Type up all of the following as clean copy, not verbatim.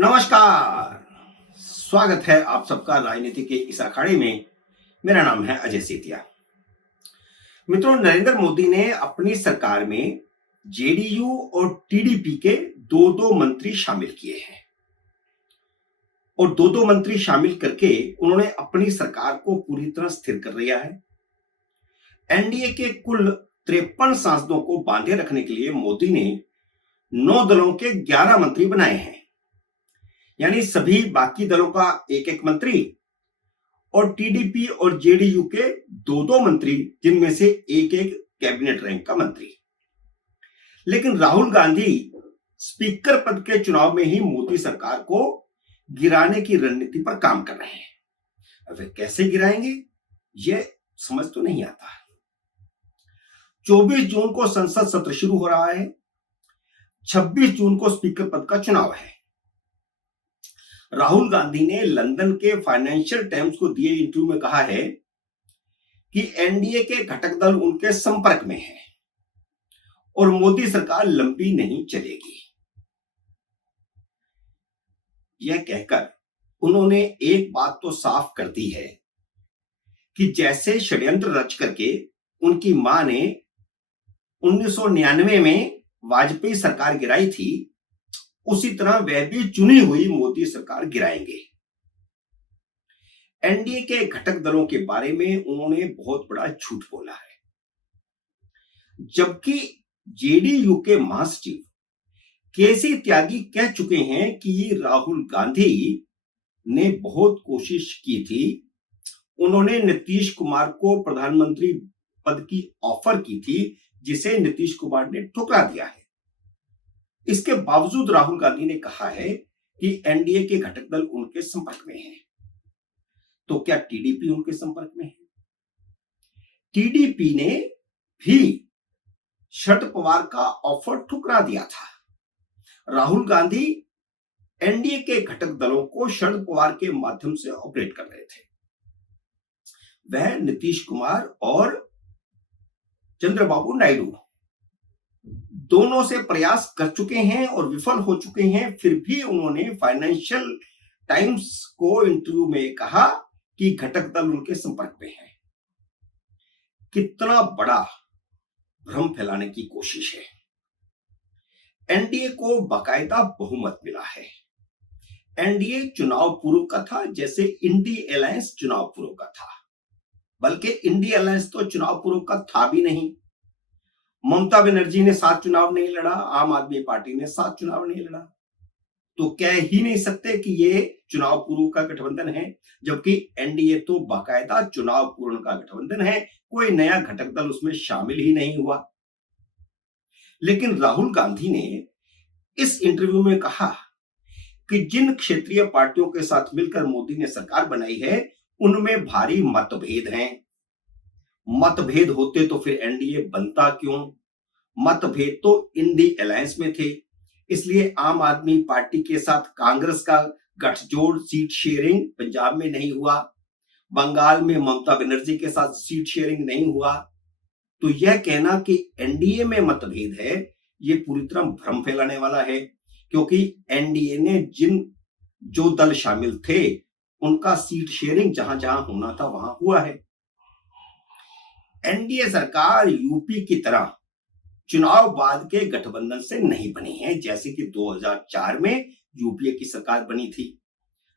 नमस्कार। स्वागत है आप सबका राजनीति के इस अखाड़े में। मेरा नाम है अजय सेतिया। मित्रों, नरेंद्र मोदी ने अपनी सरकार में जेडीयू और टीडीपी के दो दो मंत्री शामिल किए हैं और दो दो मंत्री शामिल करके उन्होंने अपनी सरकार को पूरी तरह स्थिर कर लिया है। एनडीए के कुल 53 सांसदों को बांधे रखने के लिए मोदी ने 9 दलों के 11 मंत्री बनाए हैं, यानी सभी बाकी दलों का एक एक मंत्री और टीडीपी और जेडीयू के दो दो मंत्री, जिनमें से एक एक कैबिनेट रैंक का मंत्री। लेकिन राहुल गांधी स्पीकर पद के चुनाव में ही मोदी सरकार को गिराने की रणनीति पर काम कर रहे हैं। अब वे कैसे गिराएंगे, यह समझ तो नहीं आता। 24 जून को संसद सत्र शुरू हो रहा है, 26 जून को स्पीकर पद का चुनाव है। राहुल गांधी ने लंदन के फाइनेंशियल टाइम्स को दिए इंटरव्यू में कहा है कि एनडीए के घटक दल उनके संपर्क में हैं और मोदी सरकार लंबी नहीं चलेगी। यह कहकर उन्होंने एक बात तो साफ कर दी है कि जैसे षड्यंत्र रच करके उनकी मां ने 1999 में वाजपेयी सरकार गिराई थी, उसी तरह वह भी चुनी हुई मोदी सरकार गिराएंगे। एनडीए के घटक दलों के बारे में उन्होंने बहुत बड़ा झूठ बोला है, जबकि जेडीयू के महासचिव केसी त्यागी कह चुके हैं कि राहुल गांधी ने बहुत कोशिश की थी। उन्होंने नीतीश कुमार को प्रधानमंत्री पद की ऑफर की थी, जिसे नीतीश कुमार ने ठुकरा दिया है। इसके बावजूद राहुल गांधी ने कहा है कि एनडीए के घटक दल उनके संपर्क में हैं। तो क्या टीडीपी उनके संपर्क में है? टीडीपी ने भी शरद पवार का ऑफर ठुकरा दिया था। राहुल गांधी एनडीए के घटक दलों को शरद पवार के माध्यम से ऑपरेट कर रहे थे। वह नीतीश कुमार और चंद्रबाबू नायडू दोनों से प्रयास कर चुके हैं और विफल हो चुके हैं। फिर भी उन्होंने फाइनेंशियल टाइम्स को इंटरव्यू में कहा कि घटक दल उनके संपर्क में हैं। कितना बड़ा भ्रम फैलाने की कोशिश है। एनडीए को बाकायदा बहुमत मिला है। एनडीए चुनाव पूर्व का था, जैसे इंडी अलायंस चुनाव पूर्व का था, बल्कि इंडी अलायंस तो चुनाव पूर्व का था भी नहीं। ममता बनर्जी ने 7 चुनाव नहीं लड़ा, आम आदमी पार्टी ने 7 चुनाव नहीं लड़ा, तो कह ही नहीं सकते कि ये चुनाव पूर्व का गठबंधन है, जबकि एनडीए तो बाकायदा चुनाव पूर्व का गठबंधन है। कोई नया घटक दल उसमें शामिल ही नहीं हुआ। लेकिन राहुल गांधी ने इस इंटरव्यू में कहा कि जिन क्षेत्रीय पार्टियों के साथ मिलकर मोदी ने सरकार बनाई है, उनमें भारी मतभेद हैं। मतभेद होते तो फिर एनडीए बनता क्यों? मतभेद तो इंडी अलायंस में थे, इसलिए आम आदमी पार्टी के साथ कांग्रेस का गठजोड़, सीट शेयरिंग पंजाब में नहीं हुआ, बंगाल में ममता बनर्जी के साथ सीट शेयरिंग नहीं हुआ। तो यह कहना कि एनडीए में मतभेद है, यह पूरी तरह भ्रम फैलाने वाला है, क्योंकि एनडीए ने जो दल शामिल थे, उनका सीट शेयरिंग जहां जहां होना था वहां हुआ है। एनडीए सरकार यूपी की तरह चुनाव बाद के गठबंधन से नहीं बनी है, जैसे कि 2004 में यूपीए की सरकार बनी थी।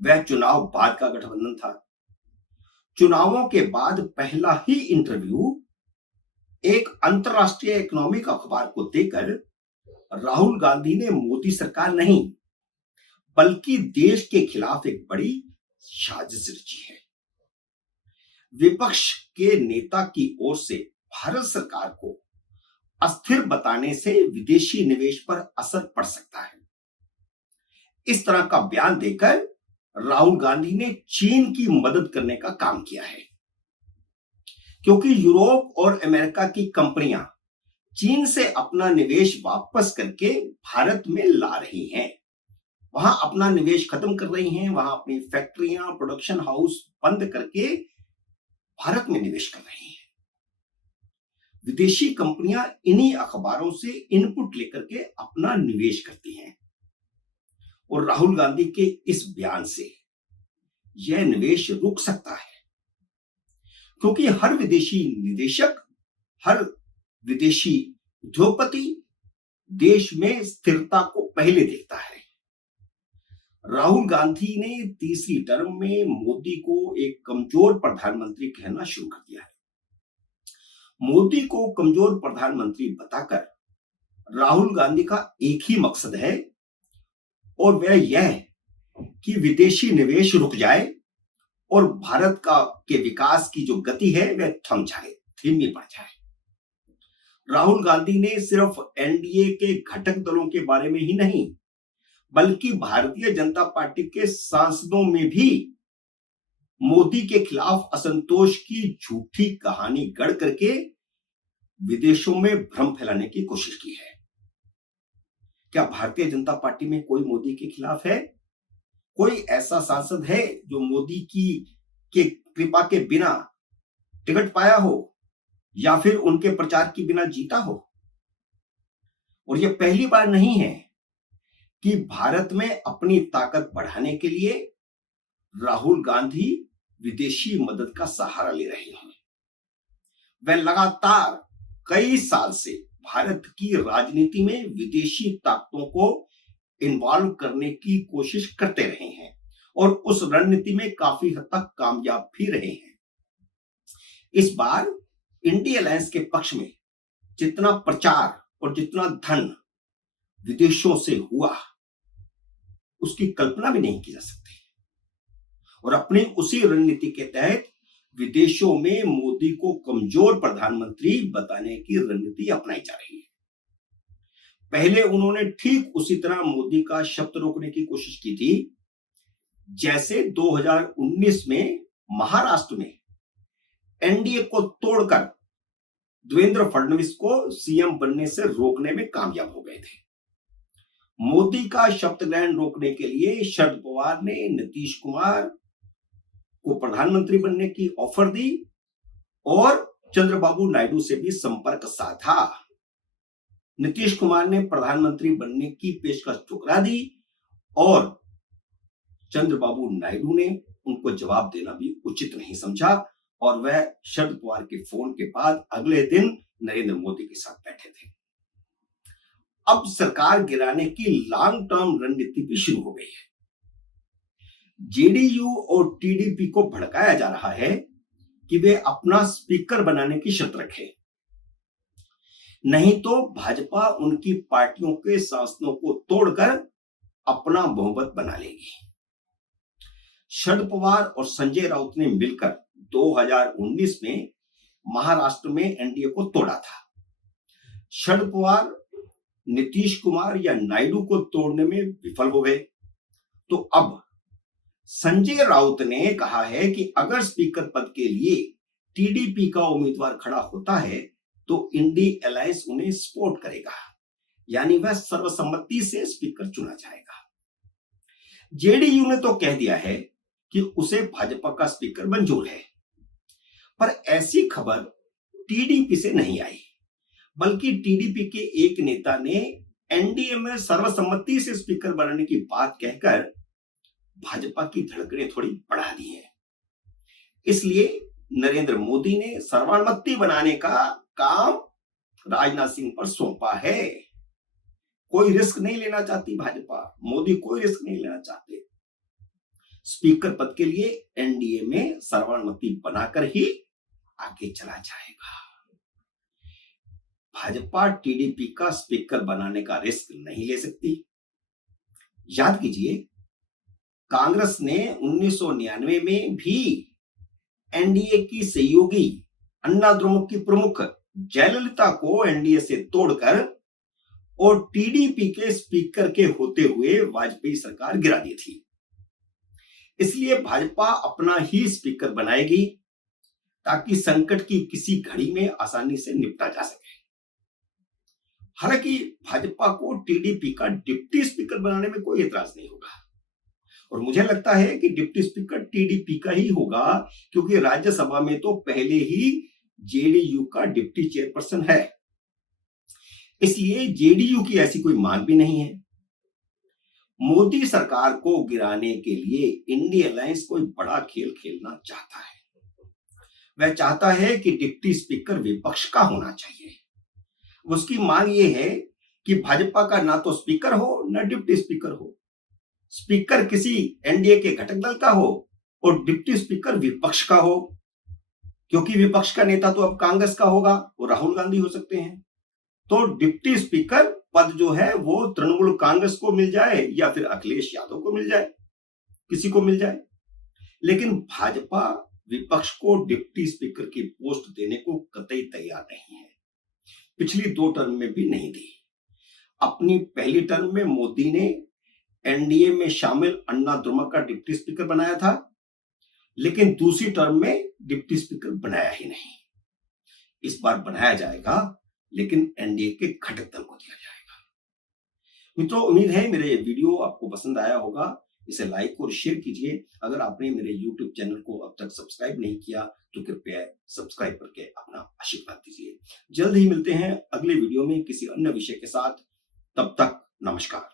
वह चुनाव बाद का गठबंधन था। चुनावों के बाद पहला ही इंटरव्यू एक अंतरराष्ट्रीय इकोनॉमिक अखबार को देकर राहुल गांधी ने मोदी सरकार नहीं, बल्कि देश के खिलाफ एक बड़ी साजिश रची है। विपक्ष के नेता की ओर से भारत सरकार को अस्थिर बताने से विदेशी निवेश पर असर पड़ सकता है। इस तरह का बयान देकर राहुल गांधी ने चीन की मदद करने का काम किया है, क्योंकि यूरोप और अमेरिका की कंपनियां चीन से अपना निवेश वापस करके भारत में ला रही हैं। वहां अपना निवेश खत्म कर रही हैं, वहां अपनी फैक्ट्रियां, प्रोडक्शन हाउस बंद करके भारत में निवेश कर रही हैं। विदेशी कंपनियां इन्हीं अखबारों से इनपुट लेकर के अपना निवेश करती हैं और राहुल गांधी के इस बयान से यह निवेश रुक सकता है, क्योंकि हर विदेशी निवेशक, हर विदेशी उद्योगपति देश में स्थिरता को पहले देखता है। राहुल गांधी ने तीसरी टर्म में मोदी को एक कमजोर प्रधानमंत्री कहना शुरू कर दिया है। मोदी को कमजोर प्रधानमंत्री बताकर राहुल गांधी का एक ही मकसद है, और वह यह कि विदेशी निवेश रुक जाए और भारत के विकास की जो गति है वह थम जाए, धीमी पड़ जाए। राहुल गांधी ने सिर्फ एनडीए के घटक दलों के बारे में ही नहीं, बल्कि भारतीय जनता पार्टी के सांसदों में भी मोदी के खिलाफ असंतोष की झूठी कहानी गढ़ करके विदेशों में भ्रम फैलाने की कोशिश की है। क्या भारतीय जनता पार्टी में कोई मोदी के खिलाफ है? कोई ऐसा सांसद है जो मोदी की कृपा के बिना टिकट पाया हो या फिर उनके प्रचार के बिना जीता हो? और यह पहली बार नहीं है कि भारत में अपनी ताकत बढ़ाने के लिए राहुल गांधी विदेशी मदद का सहारा ले रहे हैं। वह लगातार कई साल से भारत की राजनीति में विदेशी ताकतों को इन्वॉल्व करने की कोशिश करते रहे हैं और उस रणनीति में काफी हद तक कामयाब भी रहे हैं। इस बार इंडिया अलायंस के पक्ष में जितना प्रचार और जितना धन विदेशों से हुआ, उसकी कल्पना भी नहीं की जा सकती। और अपनी उसी रणनीति के तहत विदेशों में मोदी को कमजोर प्रधानमंत्री बताने की रणनीति अपनाई जा रही है। पहले उन्होंने ठीक उसी तरह मोदी का शब्द रोकने की कोशिश की थी, जैसे 2019 में महाराष्ट्र में एनडीए को तोड़कर देवेंद्र फडणवीस को सीएम बनने से रोकने में कामयाब हो गए थे। मोदी का शपथ ग्रहण रोकने के लिए शरद पवार ने नीतीश कुमार को प्रधानमंत्री बनने की ऑफर दी और चंद्रबाबू नायडू से भी संपर्क साधा। नीतीश कुमार ने प्रधानमंत्री बनने की पेशकश ठुकरा दी और चंद्रबाबू नायडू ने उनको जवाब देना भी उचित नहीं समझा और वह शरद पवार के फोन के बाद अगले दिन नरेंद्र मोदी के साथ बैठे थे। अब सरकार गिराने की लॉन्ग टर्म रणनीति भी शुरू हो गई है। जेडीयू और टीडीपी को भड़काया जा रहा है कि वे अपना स्पीकर बनाने की शर्त रखें, नहीं तो भाजपा उनकी पार्टियों के सांसदों को तोड़कर अपना बहुमत बना लेगी। शरद पवार और संजय राउत ने मिलकर 2019 में महाराष्ट्र में एनडीए को तोड़ा था। शरद पवार नीतीश कुमार या नायडू को तोड़ने में विफल हो गए, तो अब संजय राउत ने कहा है कि अगर स्पीकर पद के लिए टीडीपी का उम्मीदवार खड़ा होता है तो इंडिया अलायंस उन्हें सपोर्ट करेगा, यानी वह सर्वसम्मति से स्पीकर चुना जाएगा। जेडीयू ने तो कह दिया है कि उसे भाजपा का स्पीकर मंजूर है, पर ऐसी खबर टीडीपी से नहीं आई, बल्कि टीडीपी के एक नेता ने एनडीए में सर्वसम्मति से स्पीकर बनाने की बात कहकर भाजपा की धड़कनें थोड़ी बढ़ा दी हैं। इसलिए नरेंद्र मोदी ने सर्वसम्मति बनाने का काम राजनाथ सिंह पर सौंपा है। कोई रिस्क नहीं लेना चाहती भाजपा, मोदी कोई रिस्क नहीं लेना चाहते। स्पीकर पद के लिए एनडीए में सर्वसम्मति बनाकर ही आगे चला जाएगा। भाजपा टीडीपी का स्पीकर बनाने का रिस्क नहीं ले सकती। याद कीजिए, कांग्रेस ने 1999 में भी एनडीए की सहयोगी अन्ना द्रमुक की प्रमुख जयललिता को एनडीए से तोड़कर और टीडीपी के स्पीकर के होते हुए वाजपेयी सरकार गिरा दी थी। इसलिए भाजपा अपना ही स्पीकर बनाएगी ताकि संकट की किसी घड़ी में आसानी से निपटा जा सके। हालांकि भाजपा को टीडीपी का डिप्टी स्पीकर बनाने में कोई एतराज नहीं होगा और मुझे लगता है कि डिप्टी स्पीकर टीडीपी का ही होगा, क्योंकि राज्यसभा में तो पहले ही जेडीयू का डिप्टी चेयरपर्सन है। इसलिए जेडीयू की ऐसी कोई मांग भी नहीं है। मोदी सरकार को गिराने के लिए इंडी अलायंस कोई बड़ा खेल खेलना चाहता है। वह चाहता है कि डिप्टी स्पीकर विपक्ष का होना चाहिए। उसकी मांग यह है कि भाजपा का ना तो स्पीकर हो न डिप्टी स्पीकर हो। स्पीकर किसी एनडीए के घटक दल का हो और डिप्टी स्पीकर विपक्ष का हो, क्योंकि विपक्ष का नेता तो अब कांग्रेस का होगा, वो राहुल गांधी हो सकते हैं। तो डिप्टी स्पीकर पद जो है वो तृणमूल कांग्रेस को मिल जाए या फिर अखिलेश यादव को मिल जाए, किसी को मिल जाए। लेकिन भाजपा विपक्ष को डिप्टी स्पीकर की पोस्ट देने को कतई तैयार नहीं है। पिछली 2 टर्म में भी नहीं दी। अपनी पहली टर्म में मोदी ने एनडीए में शामिल अन्ना द्रमुक का डिप्टी स्पीकर बनाया था, लेकिन दूसरी टर्म में डिप्टी स्पीकर बनाया ही नहीं। इस बार बनाया जाएगा, लेकिन एनडीए के घटक दल को दिया जाएगा। मित्रों, उम्मीद है मेरे ये वीडियो आपको पसंद आया होगा। इसे लाइक और शेयर कीजिए। अगर आपने मेरे YouTube चैनल को अब तक सब्सक्राइब नहीं किया तो कृपया सब्सक्राइब करके अपना आशीर्वाद दीजिए। जल्द ही मिलते हैं अगले वीडियो में किसी अन्य विषय के साथ। तब तक नमस्कार।